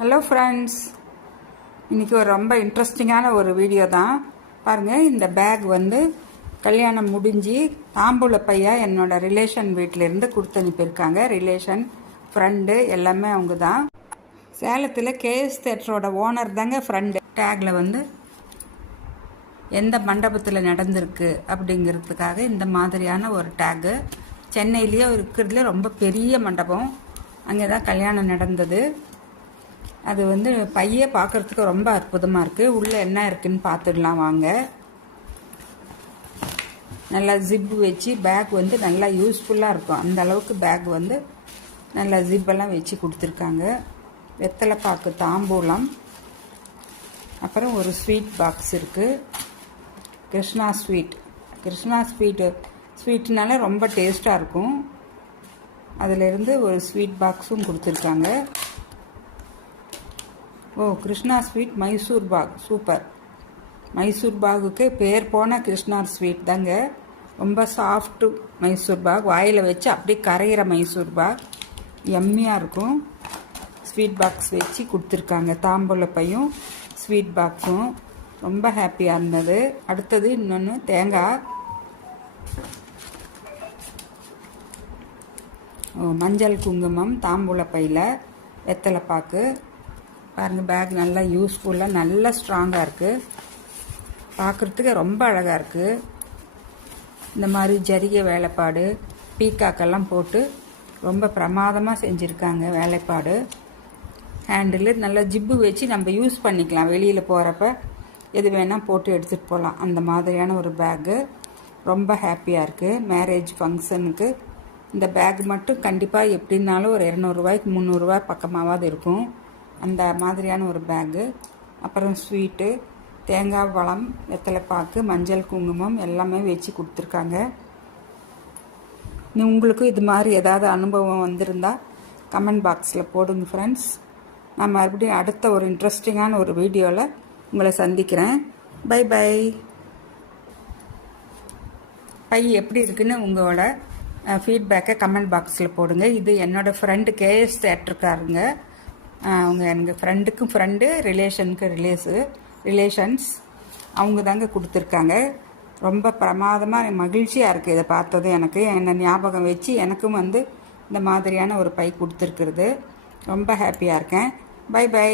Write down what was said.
Hello friends இன்றைக்கி ஒரு ரொம்ப இன்ட்ரெஸ்டிங்கான ஒரு வீடியோ தான். பாருங்கள் இந்த பேக் வந்து கல்யாணம் முடிஞ்சு தாம்பூல பையா என்னோட ரிலேஷன் வீட்டிலேருந்து கொடுத்து அனுப்பியிருக்காங்க. ரிலேஷன் ஃப்ரெண்டு எல்லாமே அவங்க தான் சேலத்தில் கேஎஸ் தேட்டரோட ஓனர் தாங்க ஃப்ரெண்டு டேக்கில் வந்து எந்த மண்டபத்தில் நடந்திருக்கு அப்படிங்கிறதுக்காக இந்த மாதிரியான ஒரு டேகு சென்னையிலேயே இருக்கிறதுல ரொம்ப பெரிய மண்டபம். அங்கே தான் கல்யாணம் நடந்தது. அது வந்து பைய பார்க்கறதுக்கு ரொம்ப அற்புதமாக இருக்குது உள்ளே என்ன இருக்குன்னு பார்த்துடலாம் வாங்க. நல்லா ஜிப்பு வச்சு பேக் வந்து நல்லா யூஸ்ஃபுல்லாக இருக்கும். அந்த அளவுக்கு பேக் வந்து நல்லா ஜிப்பெல்லாம் வச்சு கொடுத்துருக்காங்க. வெத்தலை பாக்கு தாம்பூலம். அப்புறம் ஒரு ஸ்வீட் பாக்ஸ் இருக்குது கிருஷ்ணா ஸ்வீட் கிருஷ்ணா ஸ்வீட்டு ஸ்வீட்னால ரொம்ப டேஸ்ட்டாக இருக்கும். அதிலிருந்து ஒரு ஸ்வீட் பாக்ஸும் கொடுத்துருக்காங்க. ஓ கிருஷ்ணா ஸ்வீட் மைசூர் பாக். சூப்பர். மைசூர் பாகுக்கு பேர் போன கிருஷ்ணா ஸ்வீட் தாங்க. ரொம்ப சாஃப்ட்டு மைசூர் பாக். வாயில் வச்சு அப்படியே கரையிற மைசூர் பாக். எம்மியாக இருக்கும். ஸ்வீட் பாக்ஸ் வச்சு கொடுத்துருக்காங்க. தாம்பூலப்பையும் ஸ்வீட் பாக்ஸும் ரொம்ப ஹாப்பியாக இருந்தது. அடுத்தது இன்னொன்று தேங்காய். ஓ, மஞ்சள் குங்குமம் தாம்பூலப்பையில் வெத்தலைப்பாக்கு. பாருங்கள் பேக் நல்லா யூஸ்ஃபுல்லாக நல்லா ஸ்ட்ராங்காக இருக்குது பார்க்குறதுக்கு ரொம்ப அழகாக இருக்குது இந்த மாதிரி ஜரிகை வேலைப்பாடு பீக்காக்கெல்லாம் போட்டு ரொம்ப பிரமாதமாக செஞ்சுருக்காங்க வேலைப்பாடு. ஹேண்டில் நல்லா ஜிப்பு வச்சு நம்ம யூஸ் பண்ணிக்கலாம். வெளியில் போகிறப்ப எது வேணால் போட்டு எடுத்துகிட்டு போகலாம் அந்த மாதிரியான ஒரு பேக்கு ரொம்ப ஹாப்பியாக இருக்குது மேரேஜ் ஃபங்க்ஷனுக்கு இந்த பேக் மட்டும் கண்டிப்பாக எப்படின்னாலும் ஒரு இரநூறுவாய்க்கு முந்நூறுரூவா பக்கமாவது இருக்கும். அந்த மாதிரியான ஒரு பேக்கு அப்புறம் ஸ்வீட்டு தேங்காய் பழம் வெத்தலைப்பாக்கு மஞ்சள் குங்குமம் எல்லாமே வச்சு கொடுத்துருக்காங்க. நீ உங்களுக்கும் இது மாதிரி ஏதாவது அனுபவம் வந்திருந்தால் கமெண்ட் பாக்ஸில் போடுங்க ஃப்ரெண்ட்ஸ் நான் மறுபடியும் அடுத்த ஒரு இன்ட்ரெஸ்டிங்கான ஒரு வீடியோவில் உங்களை சந்திக்கிறேன். பை பை பை எப்படி இருக்குன்னு உங்களோட ஃபீட்பேக்கை கமெண்ட் பாக்ஸில் போடுங்க. இது என்னோடய ஃப்ரெண்டு கேஎஸ் தேட்டருக்காருங்க அவங்க எங்கள் ஃப்ரெண்டுக்கும் ஃப்ரெண்டு ரிலேஷனுக்கு ரிலேஸு ரிலேஷன்ஸ் அவங்க தாங்க கொடுத்துருக்காங்க. ரொம்ப பிரமாதமாக மகிழ்ச்சியாக இருக்குது இதை பார்த்தது எனக்கு. என்னை ஞாபகம் வச்சு எனக்கும் வந்து இந்த மாதிரியான ஒரு பை கொடுத்துருக்குறது. ரொம்ப ஹாப்பியாக இருக்கேன். By by